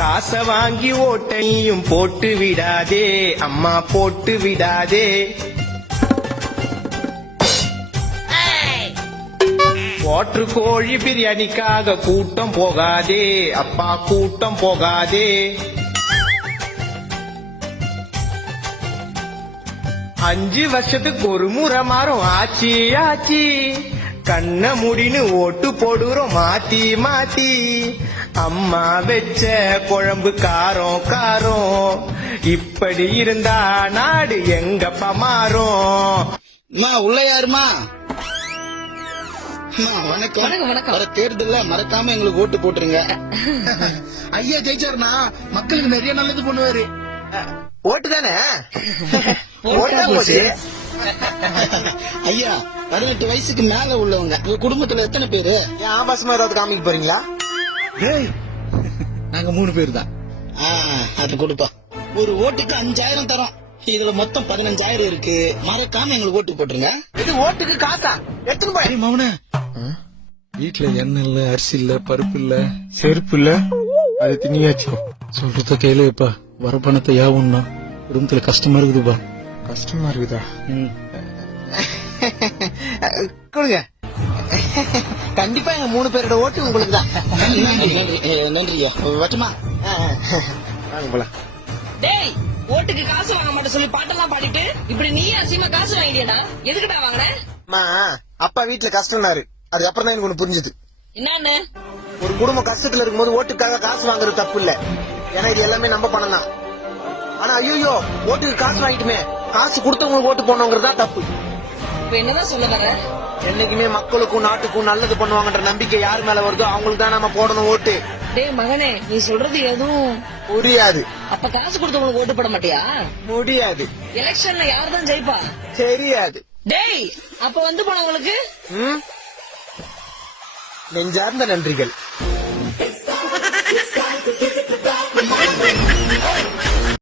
காச வாங்கி ஓட்டையும் போட்டு விடாதே. அம்மா போட்டு விடாதே. ஓற்று கோழி பிரியாணிக்காக கூட்டம் போகாதே. அப்பா கூட்டம் போகாதே. அஞ்சு வருஷத்துக்கு ஒரு முறை மாறும். ஆச்சி ஆச்சி. கண்ண முடின்னு ஓட்டு போடுறோம். மாத்தி மாத்தி. அம்மா வச்ச குழம்பு காரம் காரம். இப்படி இருந்தா நாடு எங்கப்பா மாறும்? அம்மா உள்ள யாருமா? அம்மா, வணக்கம். வணக்கம். வர தேர்தல்ல மறக்காம எங்களுக்கு ஓட்டு போட்டுருங்க. ஐயா ஜெயிச்சாருனா மக்களுக்கு நிறைய நல்லது பண்ணுவாரு. ஓட்டு தானே? ஓட்டா போச்சு. ஐயா பதினெட்டு வயசுக்கு மேல உள்ளவங்க. உங்க குடும்பத்துல எத்தனை பேரு? ஏன் ஆபாசமா ஏதாவது காமிக்க போறீங்களா? நாங்க மூணு பேர் தான் அது கொடுப்பா ஒரு ஓட்டுக்கு அஞ்சாயிரம் தரோம். இதுல மொத்தம் பதினஞ்சாயிரம் இருக்கு. மறக்காம எங்களுக்கு ஓட்டு போட்டுருங்க. இது ஓட்டுக்கு காசா? எடுத்துன்னு போய். மவனே. வீட்டுல எண்ணெய் இல்ல அரிசி இல்ல பருப்பு இல்ல. செருப்பு இல்ல? அது திணியாச்சும் சொல்றத கேளுப்பா வர பணத்தை யாவுன்னா குடும்பத்துல கஷ்டமா இருக்குதுப்பா. கஷ்டமா இருக்குதா? ம். கொடுங்க. கண்டிப்பா எங்க மூணு பேரோட ஓட்டு உங்களுக்கு தான். நன்றி நன்றி ஏ, நன்றியா வட்டுமா? டேய் ஓட்டுக்கு காசு வாங்க மாட்டேன் சொல்லி பாட்டெல்லாம் பாடிட்டு இப்படி நீ அசியமா காசு வாங்கிட்டியடா. எதுக்குடா வாங்கின? அம்மா அப்பா வீட்டுல கஷ்டம்னாரு. அது அப்புறம் தான் எனக்கு ஒண்ணு புரிஞ்சுது. என்னன்னு? ஒரு குடும்பம் கஷ்டத்துல இருக்கும்போது ஓட்டுக்காக காசு வாங்குறது தப்பு இல்ல ஏன்னா இது எல்லாமே நம்ம பணம் தான் ஆனா ஐயோ ஓட்டுக்கு காசு வாங்கிட்டுமே. காசு கொடுத்தவங்களுக்கு ஓட்டு போடணுங்கிறது தான் தப்பு. இப்ப என்னதான் சொல்ல வர? என்னைக்குமே மக்களுக்கும் நாட்டுக்கும் நல்லது பண்ணுவாங்கன்ற நம்பிக்கை யார் மேல வருதோ அவங்களுக்கு தான் நம்ம போடணும் ஓட்டு. டேய் மகனே நீ சொல்றது எதுவும் முடியாது. அப்ப காசு கொடுத்தவங்களுக்கு ஓட்டு போட மாட்டியா? முடியாது. எலெக்ஷன்ல யார் தான் ஜெயிப்பா? தெரியாது. டேய் அப்ப வந்து போனவங்களுக்கு? நெஞ்சார்ந்த நன்றிகள்.